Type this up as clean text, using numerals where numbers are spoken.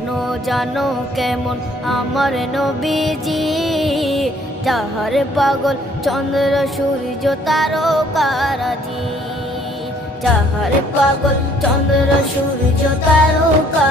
জানো জানো কেমন আমার নবীজি, যাহার পাগল চন্দ্র সূর্য তারকারাজি, যাহার পাগল চন্দ্র সূর্য তারকা